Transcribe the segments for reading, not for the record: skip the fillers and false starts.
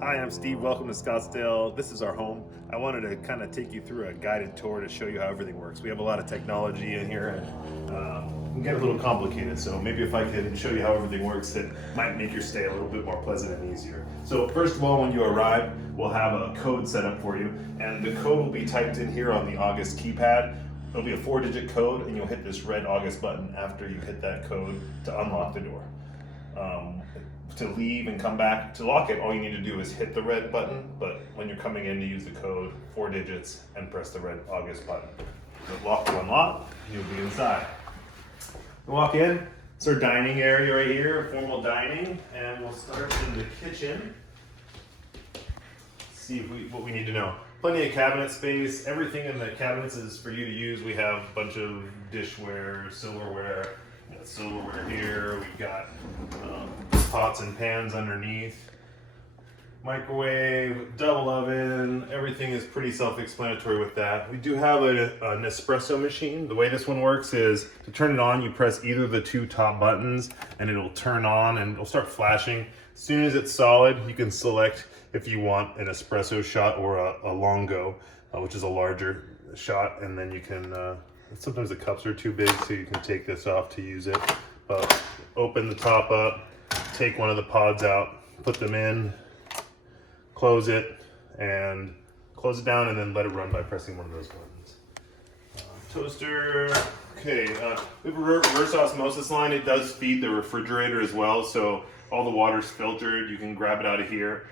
Hi, I'm Steve. Welcome to Scottsdale. This is our home. I wanted to kind of take you through a guided tour to show you how everything works. We have a lot of technology in here and it can get a little complicated. So maybe if I could show you how everything works, it might make your stay a little bit more pleasant and easier. So first of all, when you arrive, we'll have a code set up for you. And the code will be typed in here on the August keypad. It'll be a 4-digit code and you'll hit this red August button after you hit that code to unlock the door. To leave and come back to lock it, all you need to do is hit the red button, but when you're coming in to use the code, 4 digits, and press the red August button. The lock will unlock, you'll be inside. You walk in, it's our dining area right here, formal dining, and we'll start in the kitchen. See what we need to know. Plenty of cabinet space. Everything in the cabinets is for you to use. We have a bunch of dishware, silverware. We got silverware here. We've got pots and pans underneath. Microwave, double oven. Everything is pretty self-explanatory with that. We do have an espresso machine. The way this one works is to turn it on, you press either of the 2 top buttons and it'll turn on and it'll start flashing. As soon as it's solid, you can select if you want an espresso shot or a longo, which is a larger shot, and then you can, sometimes the cups are too big, so you can take this off to use it. Open the top up, take one of the pods out, put them in, close it down, and then let it run by pressing one of those buttons. Toaster, okay, we have a reverse osmosis line. It does feed the refrigerator as well, so all the water's filtered. You can grab it out of here.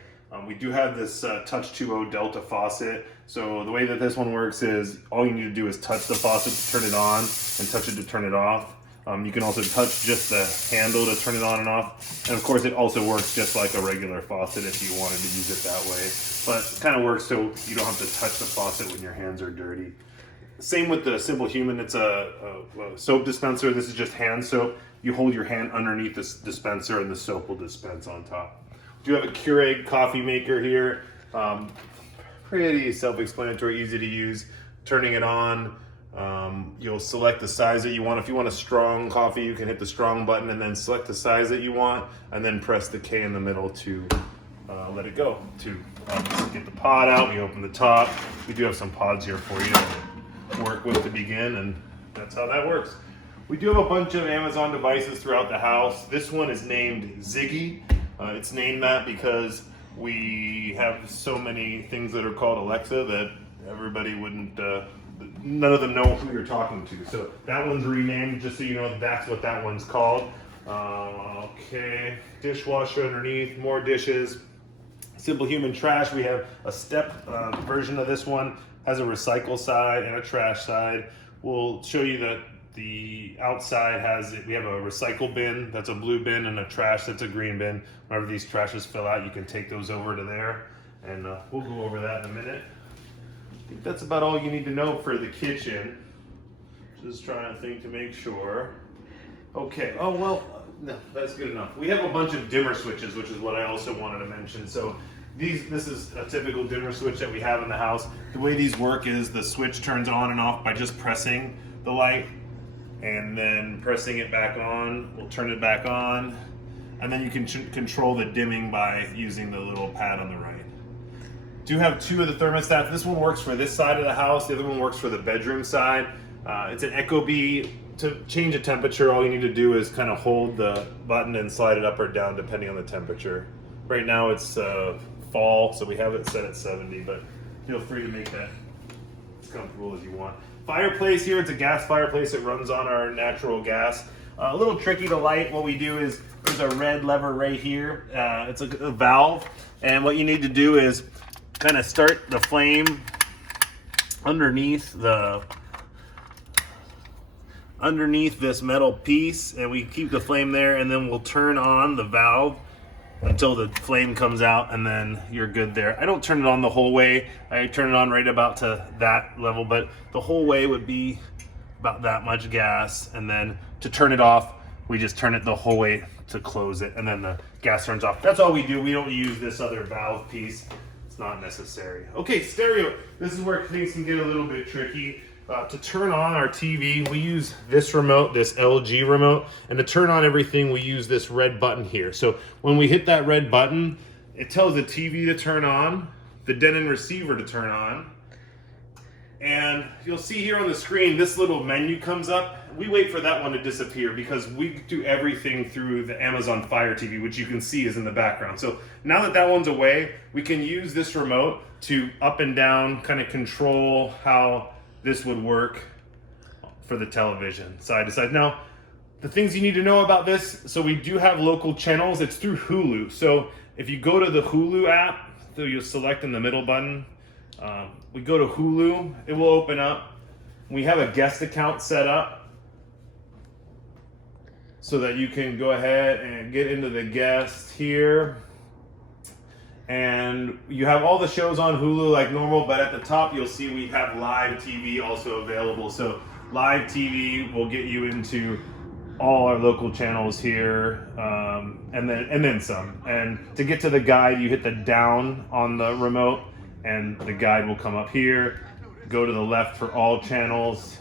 We do have this Touch 2.0 Delta faucet. So the way that this one works is all you need to do is touch the faucet to turn it on and touch it to turn it off. You can also touch just the handle to turn it on and off. And of course it also works just like a regular faucet if you wanted to use it that way. But it kind of works so you don't have to touch the faucet when your hands are dirty. Same with the Simple Human. It's a soap dispenser. This is just hand soap. You hold your hand underneath this dispenser and the soap will dispense on top. We do have a Keurig coffee maker here. Pretty self-explanatory, easy to use. Turning it on, you'll select the size that you want. If you want a strong coffee, you can hit the strong button and then select the size that you want, and then press the K in the middle to let it go. To get the pod out, we open the top. We do have some pods here for you to work with to begin, and that's how that works. We do have a bunch of Amazon devices throughout the house. This one is named Ziggy. It's named that because we have so many things that are called Alexa that everybody wouldn't, none of them know who you're talking to. So that one's renamed, just so you know that's what that one's called. Okay, dishwasher underneath, more dishes. Simple Human trash, we have a step version of this one. Has a recycle side and a trash side. We'll show you that the outside we have a recycle bin, that's a blue bin, and a trash, that's a green bin. Whenever these trashes fill out, you can take those over to there, and we'll go over that in a minute. I think that's about all you need to know for the kitchen. Just trying to think to make sure. Okay, oh well, no, that's good enough. We have a bunch of dimmer switches, which is what I also wanted to mention. So this is a typical dimmer switch that we have in the house. The way these work is the switch turns on and off by just pressing the light, and then pressing it back on will turn it back on, and then you can control the dimming by using the little pad on the right. Do have 2 of the thermostats. This one works for this side of the house, the other one works for the bedroom side. It's an Ecobee. To change the temperature, all you need to do is kind of hold the button and slide it up or down depending on the temperature. Right now it's fall, so we have it set at 70, but feel free to make that as comfortable as you want. Fireplace here, it's a gas fireplace. It runs on our natural gas. A little tricky to light. What we do is, there's a red lever right here. It's a valve, and what you need to do is kind of start the flame underneath this metal piece, and we keep the flame there, and then we'll turn on the valve until the flame comes out, and then you're good there. I don't turn it on the whole way. I turn it on right about to that level, but the whole way would be about that much gas, and then to turn it off, we just turn it the whole way to close it, and then the gas turns off. That's all we do. We don't use this other valve piece. It's not necessary. Okay, stereo. This is where things can get a little bit tricky. To turn on our TV, we use this remote, this LG remote, and to turn on everything, we use this red button here. So when we hit that red button, It tells the TV to turn on, the Denon receiver to turn on. And you'll see here on the screen, this little menu comes up. We wait for that one to disappear because we do everything through the Amazon Fire TV, which you can see is in the background. So now that that one's away, we can use this remote to up and down kind of control how this would work for the television side to side. Now, the things you need to know about this, so we do have local channels. It's through Hulu. So if you go to the Hulu app, so you'll select in the middle button, we go to Hulu, it will open up. We have a guest account set up so that you can go ahead and get into the guest here. And you have all the shows on Hulu like normal, but at the top you'll see we have live TV also available. So live TV will get you into all our local channels here, and then some. And to get to the guide, you hit the down on the remote, and the guide will come up here. Go to the left for all channels,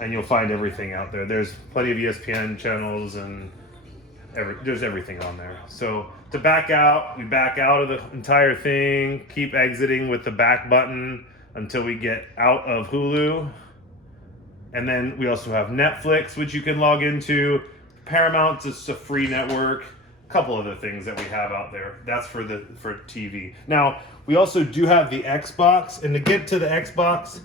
and you'll find everything out there. There's plenty of ESPN channels, and there's everything on there. So to back out, we back out of the entire thing, keep exiting with the back button until we get out of Hulu. And then we also have Netflix, which you can log into. Paramount is a free network. A couple other things that we have out there. That's for TV. Now, we also do have the Xbox. And to get to the Xbox,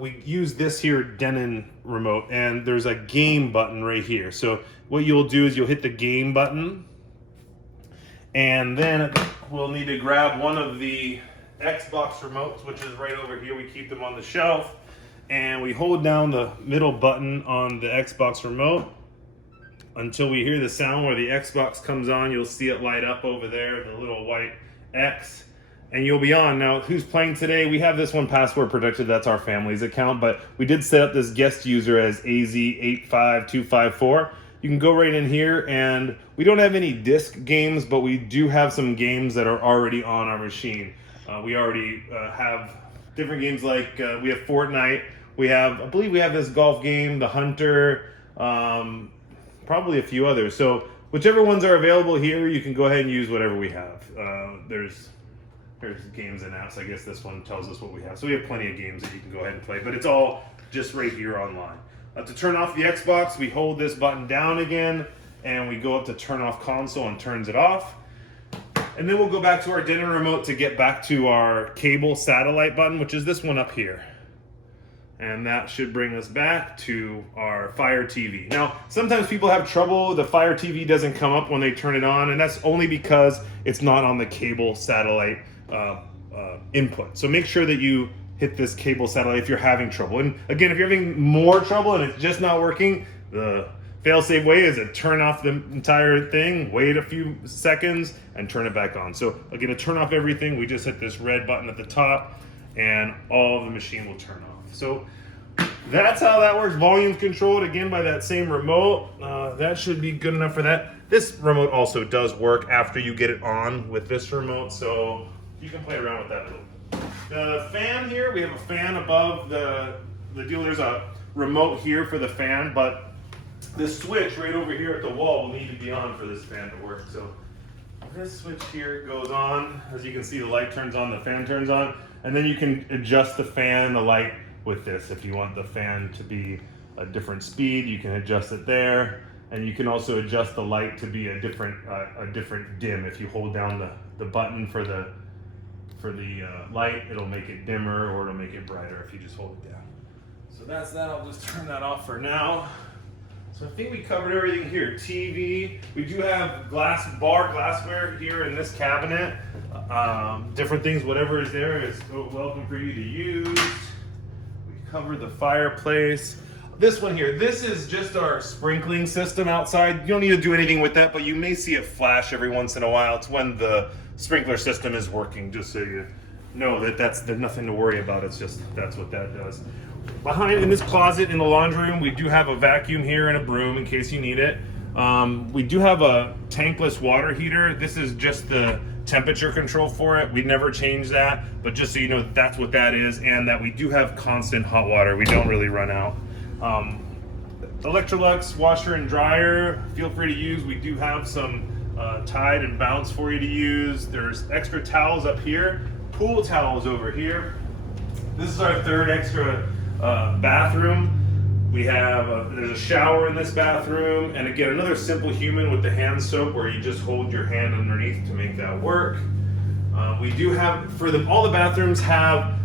we use this here Denon remote. And there's a game button right here. So what you'll do is you'll hit the game button. And then we'll need to grab one of the Xbox remotes, which is right over here. We keep them on the shelf. And we hold down the middle button on the Xbox remote until we hear the sound where the Xbox comes on. You'll see it light up over there, the little white X, and you'll be on. Now, who's playing today? We have this one password protected. That's our family's account, but we did set up this guest user as AZ85254. You can go right in here, and we don't have any disc games, but we do have some games that are already on our machine. We already have different games like we have Fortnite. I believe we have this golf game, The Hunter, probably a few others. So whichever ones are available here, you can go ahead and use whatever we have. There's games and apps. I guess this one tells us what we have. So we have plenty of games that you can go ahead and play, but it's all just right here online. To turn off the Xbox, we hold this button down again, and we go up to turn off console and turns it off. And then we'll go back to our Denon remote to get back to our cable satellite button, which is this one up here. And that should bring us back to our Fire TV. Now, sometimes people have trouble. The Fire TV doesn't come up when they turn it on, and that's only because it's not on the cable satellite input. So make sure that you hit this cable satellite if you're having trouble. And again, if you're having more trouble and it's just not working, the fail-safe way is to turn off the entire thing, wait a few seconds, and turn it back on. So again, to turn off everything, we just hit this red button at the top, and all of the machine will turn off. So that's how that works. Volume's controlled again by that same remote. That should be good enough for that. This remote also does work after you get it on with this remote, so you can play around with that a little bit. The fan here, we have a fan above the deal. There's a remote here for the fan, but this switch right over here at the wall will need to be on for this fan to work. So this switch here goes on. As you can see, the light turns on, the fan turns on, and then you can adjust the fan, the light with this. If you want the fan to be a different speed, you can adjust it there. And you can also adjust the light to be a different dim. If you hold down the button for the light, it'll make it dimmer, or it'll make it brighter if you just hold it down. So that's that. I'll just turn that off for now. So I think we covered everything here. TV. We do have glassware here in this cabinet. Different things, whatever is there is welcome for you to use. We covered the fireplace. This one here, this is just our sprinkling system outside. You don't need to do anything with that, but you may see it flash every once in a while. It's when the sprinkler system is working, just so you know that there's nothing to worry about. It's just, that's what that does. Behind in this closet in the laundry room, we do have a vacuum here and a broom in case you need it. We do have a tankless water heater. This is just the temperature control for it. We never change that, but just so you know, that's what that is, and that we do have constant hot water. We don't really run out. Electrolux washer and dryer, feel free to use. We do have some tide and bounce for you to use. There's extra towels up here, pool towels over here. This is our third extra bathroom. We have there's a shower in this bathroom, and again another simple human with the hand soap where you just hold your hand underneath to make that work. We do have all the bathrooms have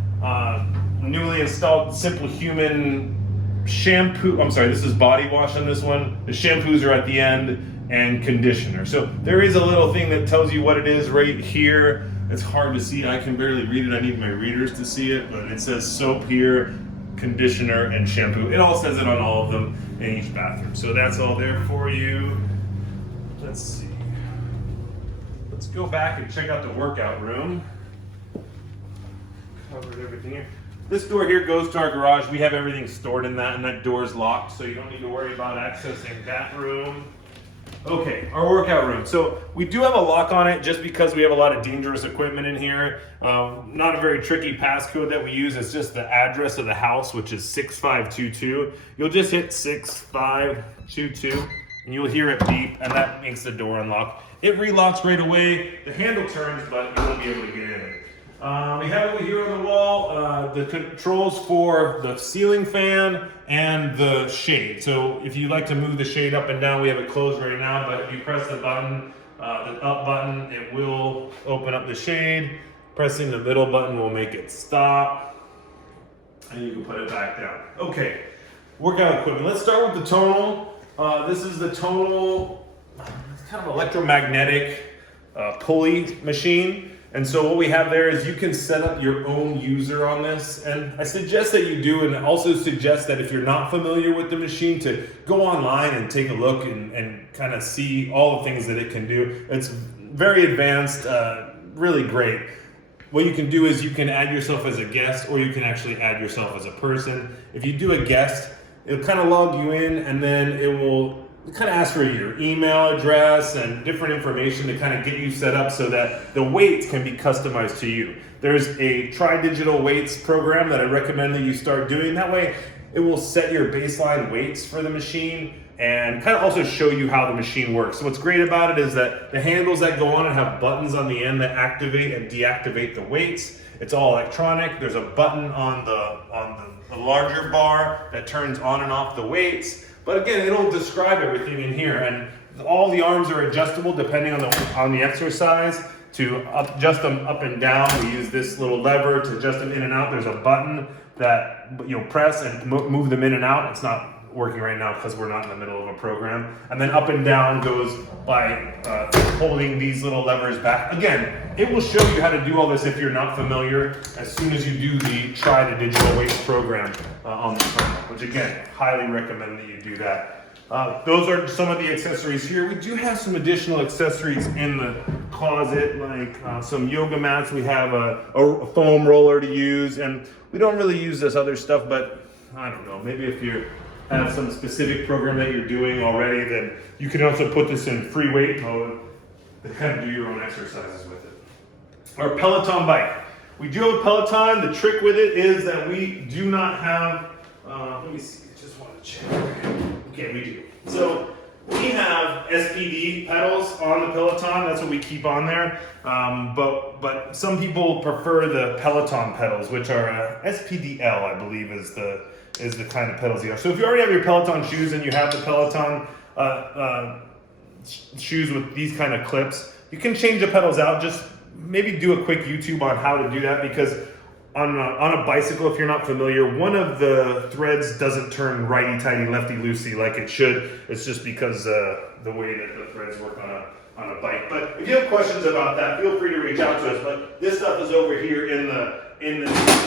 newly installed simple human shampoo. I'm sorry, this is body wash on this one. The shampoos are at the end, and conditioner. So there is a little thing that tells you what it is right here. It's hard to see. I can barely read it. I need my readers to see it, but it says soap here, conditioner, and shampoo. It all says it on all of them in each bathroom. So that's all there for you. Let's see. Let's go back and check out the workout room. Covered everything here. This door here goes to our garage. We have everything stored in that, and that door is locked, so you don't need to worry about accessing that room. Okay, our workout room. So we do have a lock on it just because we have a lot of dangerous equipment in here. Not a very tricky passcode that we use. It's just the address of the house, which is 6522. You'll just hit 6522 and you'll hear it beep, and that makes the door unlock. It relocks right away. The handle turns, but you won't be able to get in it. We have over here on the wall the controls for the ceiling fan and the shade. So if you like to move the shade up and down, we have it closed right now, but if you press the button, the up button, it will open up the shade. Pressing the middle button will make it stop, and you can put it back down. Okay, workout equipment. Let's start with the tonal. This is the tonal, it's kind of electromagnetic pulley machine. And so what we have there is you can set up your own user on this. And I suggest that you do, and also suggest that if you're not familiar with the machine, to go online and take a look and kind of see all the things that it can do. It's very advanced, really great. What you can do is you can add yourself as a guest, or you can actually add yourself as a person. If you do a guest, it'll kind of log you in, and then it will kind of ask for your email address and different information to kind of get you set up so that the weights can be customized to you. There's a Digital weights program that I recommend that you start doing. That way it will set your baseline weights for the machine and kind of also show you how the machine works. So what's great about it is that the handles that go on it have buttons on the end that activate and deactivate the weights. It's all electronic. There's a button on the larger bar that turns on and off the weights. But again, it'll describe everything in here, and all the arms are adjustable depending on the exercise. To adjust them up and down, we use this little lever to adjust them in and out. There's a button that you'll press and move them in and out. It's not working right now because we're not in the middle of a program. And then up and down goes by holding these little levers back. Again, it will show you how to do all this if you're not familiar as soon as you do the Digital weights program on the terminal, which again, highly recommend that you do that. Those are some of the accessories here. We do have some additional accessories in the closet, like some yoga mats. We have a foam roller to use, and we don't really use this other stuff, but I don't know, maybe if you have some specific program that you're doing already, then you can also put this in free weight mode to kind of do your own exercises with it. Our Peloton bike. We do have a Peloton. The trick with it is that we do not have, let me see, I just want to check. Okay, we do. So we have SPD pedals on the Peloton. That's what we keep on there. But some people prefer the Peloton pedals, which are SPDL, I believe, is the kind of pedals you have. So if you already have your Peloton shoes and you have the Peloton shoes with these kind of clips, you can change the pedals out. Just maybe do a quick YouTube on how to do that, because on a bicycle, if you're not familiar, one of the threads doesn't turn righty-tighty, lefty-loosey like it should. It's just because the way that the threads work on a bike. But if you have questions about that, feel free to reach out to us. But this stuff is over here in the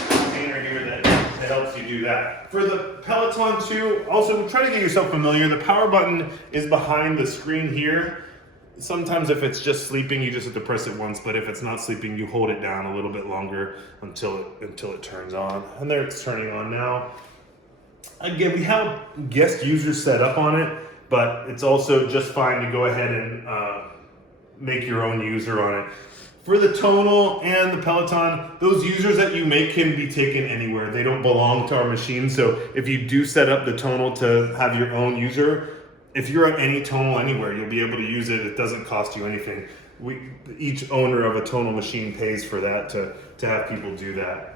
container here that helps you do that. For the Peloton 2, also try to get yourself familiar. The power button is behind the screen here. Sometimes if it's just sleeping, you just have to press it once, but if it's not sleeping, you hold it down a little bit longer until it turns on. And there it's turning on now. Again, we have guest users set up on it, but it's also just fine to go ahead and make your own user on it. For the tonal and the Peloton, those users that you make can be taken anywhere. They don't belong to our machine. So if you do set up the tonal to have your own user, if you're at any tonal anywhere, you'll be able to use it. It doesn't cost you anything. Each owner of a tonal machine pays for that to have people do that.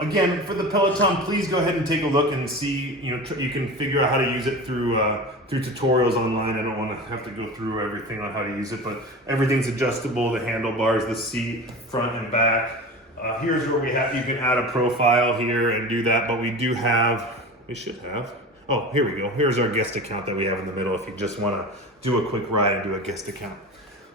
Again, for the Peloton, please go ahead and take a look and see. You can figure out how to use it through tutorials online. I don't want to have to go through everything on how to use it, but everything's adjustable. The handlebars, the seat, front and back. Here's where you can add a profile here and do that. But we should have. Oh, here we go. Here's our guest account that we have in the middle. If you just want to do a quick ride and do a guest account.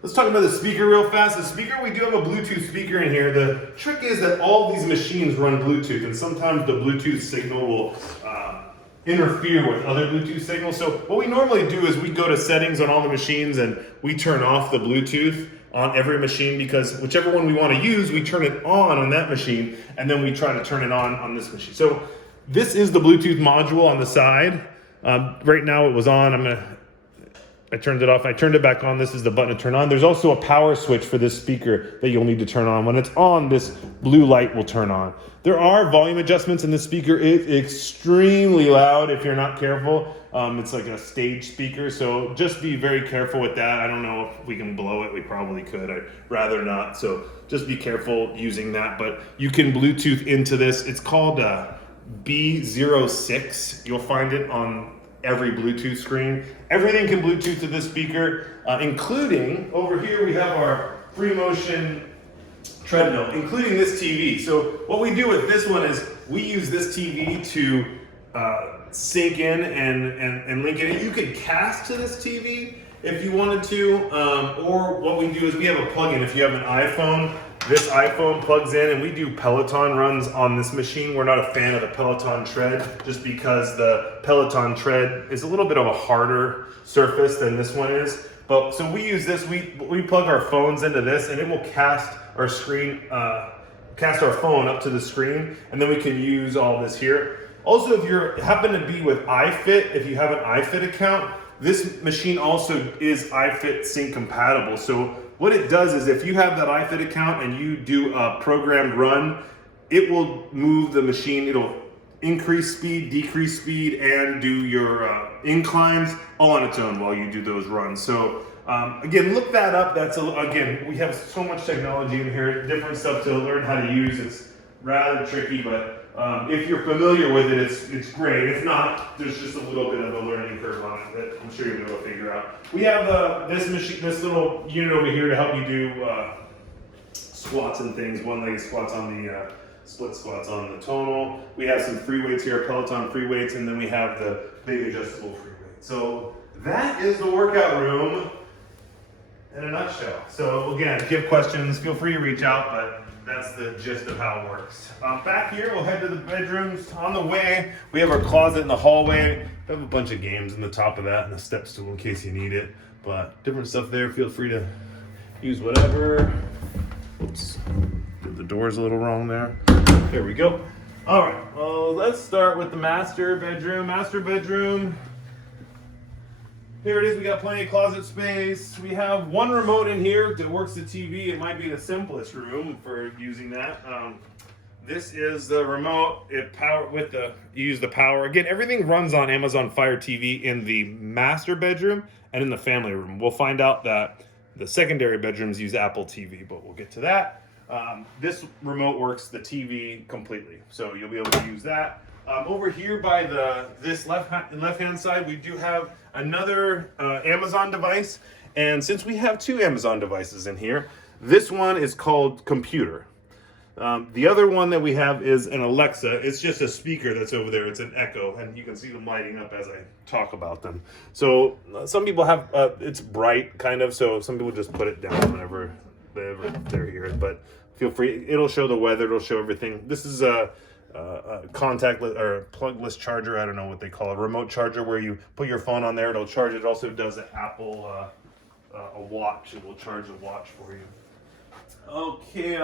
Let's talk about the speaker real fast. The speaker, we do have a Bluetooth speaker in here. The trick is that all these machines run Bluetooth, and sometimes the Bluetooth signal will interfere with other Bluetooth signals. So what we normally do is we go to settings on all the machines and we turn off the Bluetooth on every machine, because whichever one we want to use, we turn it on that machine, and then we try to turn it on this machine. So this is the Bluetooth module on the side. Right now it was on. I turned it off. I turned it back on. This is the button to turn on. There's also a power switch for this speaker that you'll need to turn on. When it's on, this blue light will turn on. There are volume adjustments in the speaker. It's extremely loud if you're not careful. It's like a stage speaker, so just be very careful with that. I don't know if we can blow it. We probably could. I'd rather not. So just be careful using that. But you can Bluetooth into this. It's called B06. You'll find it on every Bluetooth screen. Everything can Bluetooth to this speaker, including over here we have our free motion treadmill, including this TV. So what we do with this one is we use this TV to sync in and link it in. You could cast to this TV if you wanted to, or what we do is we have a plug-in. If you have an iPhone, this iPhone plugs in, and we do Peloton runs on this machine. We're not a fan of the Peloton tread, just because the Peloton tread is a little bit of a harder surface than this one is. But so we use this. We plug our phones into this, and it will cast our screen, cast our phone up to the screen, and then we can use all this here. Also, if you happen to be with iFit, if you have an iFit account, this machine also is iFit sync compatible. So what it does is if you have that iFit account and you do a programmed run, it will move the machine. It'll increase speed, decrease speed, and do your inclines all on its own while you do those runs. So again, look that up. Again, we have so much technology in here, different stuff to learn how to use. It's rather tricky, but if you're familiar with it, it's great. If not, there's just a little bit of a learning curve on it that I'm sure you'll be able to figure out. We have this little unit over here to help you do squats and things, one-legged squats on the split squats on the tonal. We have some free weights here, Peloton free weights, and then we have the big adjustable free weight. So that is the workout room in a nutshell. So again, if you have questions, feel free to reach out, but that's the gist of how it works. Back here, we'll head to the bedrooms. On the way, we have our closet in the hallway. We have a bunch of games in the top of that and a step stool in case you need it. But different stuff there. Feel free to use whatever. Oops, did the doors a little wrong there. There we go. All right, well, let's start with the master bedroom. Master bedroom. Here it is. We got plenty of closet space. We have one remote in here that works the TV. It might be the simplest room for using that. This is the remote. You use the power. Again, everything runs on Amazon Fire TV in the master bedroom and in the family room. We'll find out that the secondary bedrooms use Apple TV, but we'll get to that. This remote works the TV completely, so you'll be able to use that. Over here by this left-hand side, we do have another Amazon device. And since we have two Amazon devices in here, this one is called Computer. The other one that we have is an Alexa. It's just a speaker that's over there. It's an Echo, and you can see them lighting up as I talk about them. So some people have, it's bright kind of, so some people just put it down whenever they're here. But feel free, it'll show the weather, it'll show everything. This is a contactless or plugless charger. I don't know what they call it, remote charger, where you put your phone on there, it'll charge. It also does an Apple a watch. It will charge a watch for you. Okay,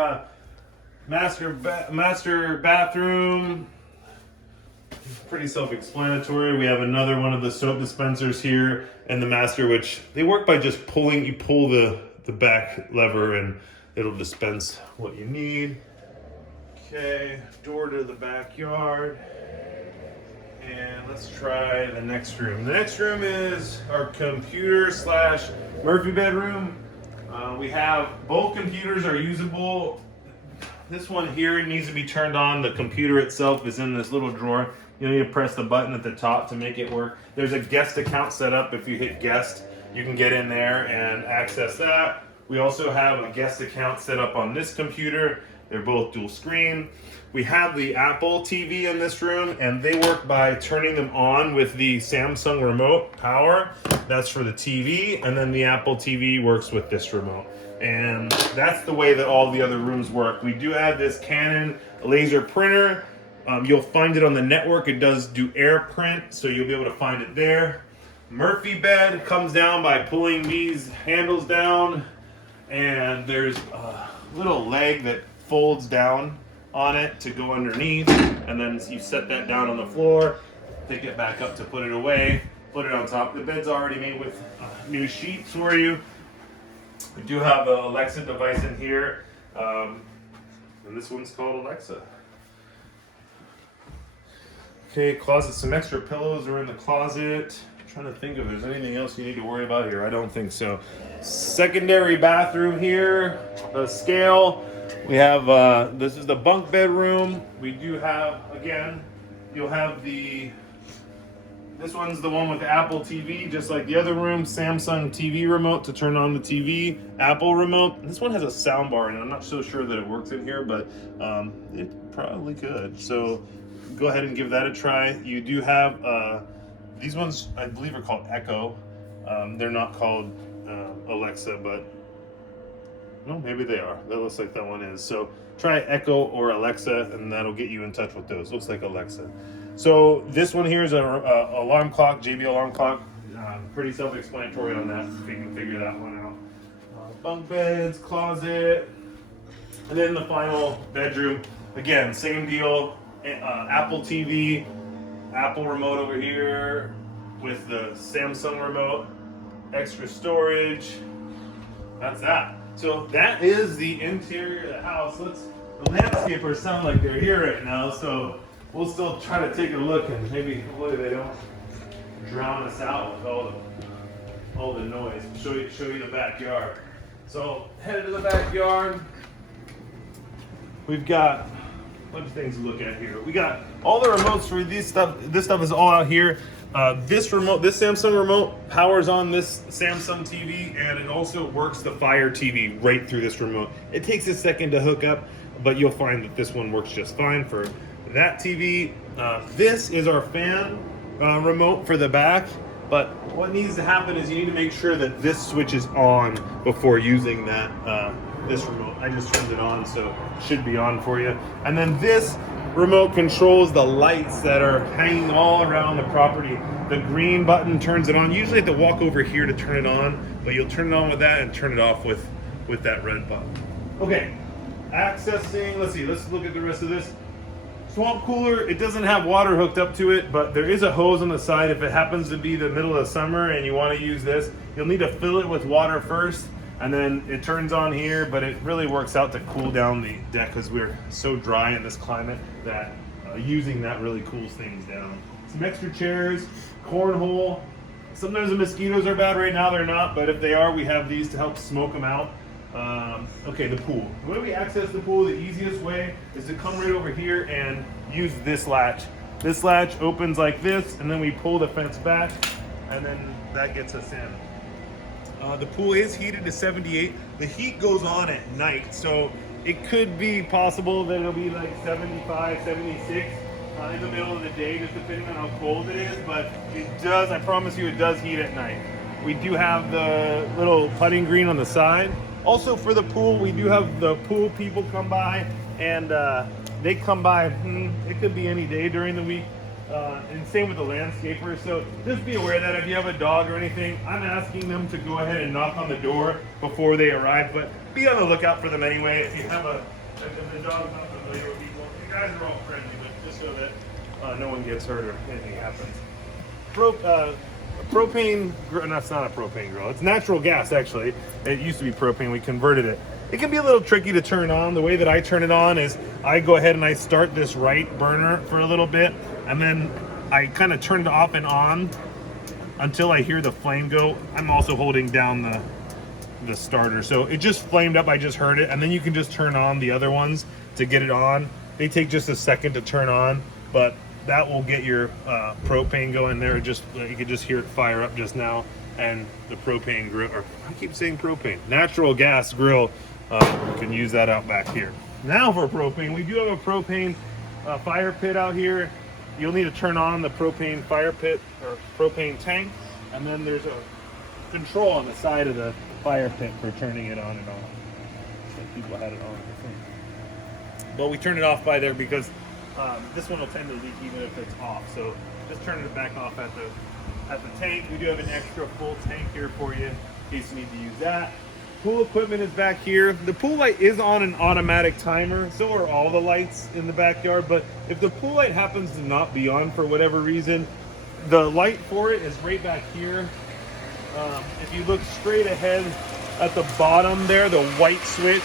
master bathroom. Pretty self-explanatory. We have another one of the soap dispensers here and the master, which they work by just pulling. You pull the back lever and it'll dispense what you need. Okay, door to the backyard. And let's try the next room. The next room is our computer slash Murphy bedroom. We have both computers are usable. This one here needs to be turned on. The computer itself is in this little drawer. You need to press the button at the top to make it work. There's a guest account set up. If you hit guest, you can get in there and access that. We also have a guest account set up on this computer. They're both dual screen. We have the Apple TV in this room, and they work by turning them on with the Samsung remote power. That's for the TV, and then the Apple TV works with this remote. And that's the way that all the other rooms work. We do have this Canon laser printer. You'll find it on the network. It does do air print, so you'll be able to find it there. Murphy bed comes down by pulling these handles down, and there's a little leg that folds down on it to go underneath, and then you set that down on the floor, pick it back up to put it away, put it on top. The bed's already made with new sheets for you. We do have an Alexa device in here, and this one's called Alexa. Okay, closet, some extra pillows are in the closet. I'm trying to think if there's anything else you need to worry about here. I don't think so. Secondary bathroom here, the scale. We have, this is the bunk bedroom. We do have, again, you'll have this one's the one with the Apple TV, just like the other room, Samsung TV remote to turn on the TV, Apple remote. This one has a sound bar, and I'm not so sure that it works in here, but it probably could. So go ahead and give that a try. You do have, these ones I believe are called Echo. They're not called Alexa, but no, maybe they are. That looks like that one is. So try Echo or Alexa, and that'll get you in touch with those. Looks like Alexa. So this one here is an alarm clock, JB alarm clock. Pretty self-explanatory on that, if you can figure that one out. Bunk beds, closet, and then the final bedroom. Again, same deal. Apple TV, Apple remote over here with the Samsung remote, extra storage. That's that. So that is the interior of the house. The landscapers sound like they're here right now, so we'll still try to take a look, and maybe hopefully they don't drown us out with all the noise. Show you the backyard. So headed to the backyard. We've got a bunch of things to look at here. We got all the remotes for this stuff. This stuff is all out here. This remote, this Samsung remote powers on this Samsung TV, and it also works the Fire TV right through this remote. It takes a second to hook up, but you'll find that this one works just fine for that TV. This is our fan remote for the back, but what needs to happen is you need to make sure that this switch is on before using that this remote. I just turned it on, so it should be on for you. And then this remote controls the lights that are hanging all around the property. The green button turns it on. Usually you have to walk over here to turn it on, but you'll turn it on with that and turn it off with that red button. Okay, accessing, let's look at the rest of this. Swamp cooler, it doesn't have water hooked up to it, but there is a hose on the side. If it happens to be the middle of summer and you want to use this, you'll need to fill it with water first, and then it turns on here, but it really works out to cool down the deck because we're so dry in this climate that using that really cools things down. Some extra chairs, cornhole. Sometimes the mosquitoes are bad. Right now they're not, but if they are, we have these to help smoke them out. Okay, the pool. The way we access the pool, the easiest way is to come right over here and use this latch. This latch opens like this, and then we pull the fence back, and then that gets us in. The pool is heated to 78. The heat goes on at night, so it could be possible that it'll be like 75, 76 in the middle of the day, just depending on how cold it is, but it does, I promise you, it does heat at night. We do have the little putting green on the side. Also for the pool, we do have the pool people come by, and they come by, it could be any day during the week, and same with the landscapers. So just be aware that if you have a dog or anything, I'm asking them to go ahead and knock on the door before they arrive, but be on the lookout for them anyway. If you have if the dog's not familiar with people, the guys are all friendly, but just so that no one gets hurt or anything happens. Propane, that's not a propane grill. It's natural gas, actually. It used to be propane. We converted it. It can be a little tricky to turn on. The way that I turn it on is I go ahead and I start this right burner for a little bit, and then I kind of turn it off and on until I hear the flame go. I'm also holding down the starter, so it just flamed up. I just heard it, and then you can just turn on the other ones to get it on. They take just a second to turn on, but that will get your propane going there. Just you can just hear it fire up just now, and the propane grill, or I keep saying propane, natural gas grill, you can use that out back here. Now for propane, we do have a propane fire pit out here. You'll need to turn on the propane fire pit or propane tank, and then there's a control on the side of the fire pit for turning it on and off. So people had it on, I think. But we turned it off by there because this one will tend to leak even if it's off. So just turning it back off at the tank. We do have an extra full tank here for you in case you need to use that. Pool equipment is back here. The pool light is on an automatic timer. So are all the lights in the backyard. But if the pool light happens to not be on for whatever reason, the light for it is right back here. If you look straight ahead at the bottom there, the white switch,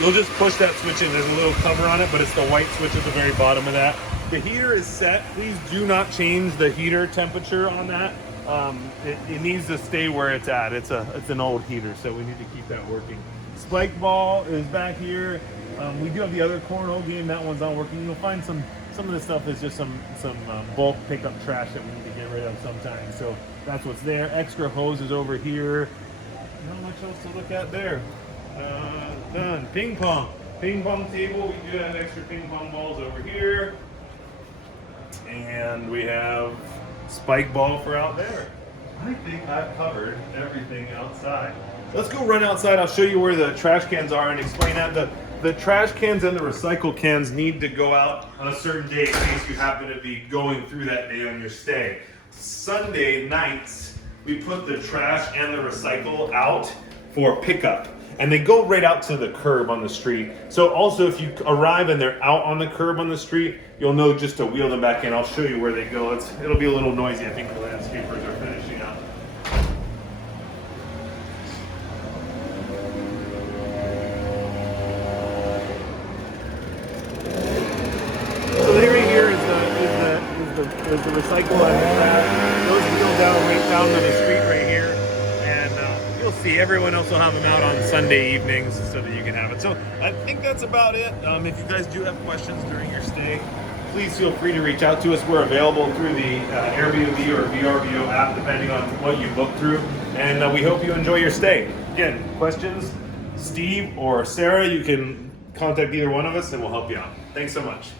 you'll just push that switch in. There's a little cover on it, but it's the white switch at the very bottom of that. The heater is set. Please do not change the heater temperature on that. It needs to stay where it's at. It's an old heater, so we need to keep that working. Spike ball is back here. We do have the other cornhole game. That one's not working. You'll find some of the stuff is just some bulk pickup trash that we need to get rid of sometimes. So that's what's there. Extra hoses over here. Not much else to look at there. Done. Ping pong table. We do have extra ping pong balls over here, and we have spike ball for out there. I think I've covered everything outside. Let's go run outside. I'll show you where the trash cans are and explain that. The trash cans and the recycle cans need to go out on a certain day in case you happen to be going through that day on your stay. Sunday nights, we put the trash and the recycle out for pickup. And they go right out to the curb on the street. So also if you arrive and they're out on the curb on the street, you'll know just to wheel them back in. I'll show you where they go. It'll be a little noisy. I think the landscapers are finishing up. So right here is the recycle and the trash. Those wheel down to the street right here. You'll see everyone else will have them out on Sunday evenings so that you can have it. So I think that's about it. If you guys do have questions during your stay, please feel free to reach out to us. We're available through the Airbnb or VRBO app, depending on what you book through. And we hope you enjoy your stay. Again, questions, Steve or Sarah, you can contact either one of us and we'll help you out. Thanks so much.